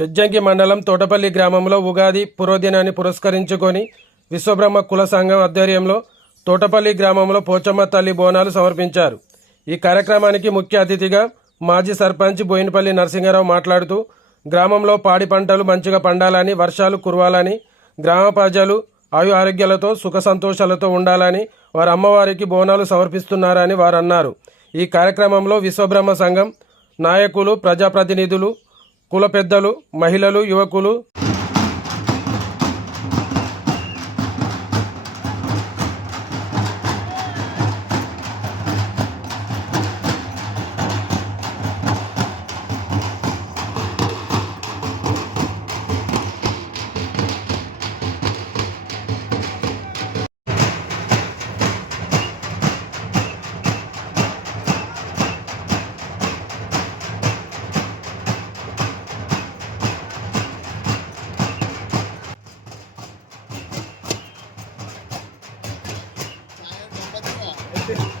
బెజ్జంకి మండలం తోటపల్లి గ్రామంలో ఉగాది పురోదినాన్ని పురస్కరించుకొని విశ్వబ్రహ్మ కుల సంఘం ఆధ్వర్యంలో తోటపల్లి గ్రామంలో పోచమ్మ తల్లి బోనాలు సమర్పించారు. ఈ కార్యక్రమానికి ముఖ్య అతిథిగా మాజీ సర్పంచ్ బోయినపల్లి నరసింహారావు మాట్లాడుతూ గ్రామంలో పాడి పంటలు మంచిగా పండాలని, వర్షాలు కురవాలని, గ్రామ ప్రజలు ఆయు ఆరోగ్యాలతో సుఖ సంతోషాలతో ఉండాలని వారు అమ్మవారికి బోనాలు సమర్పిస్తున్నారని వారు అన్నారు. ఈ కార్యక్రమంలో విశ్వబ్రహ్మ సంఘం నాయకులు, ప్రజాప్రతినిధులు, కుల పెద్దలు, మహిళలు, యువకులు Thank you.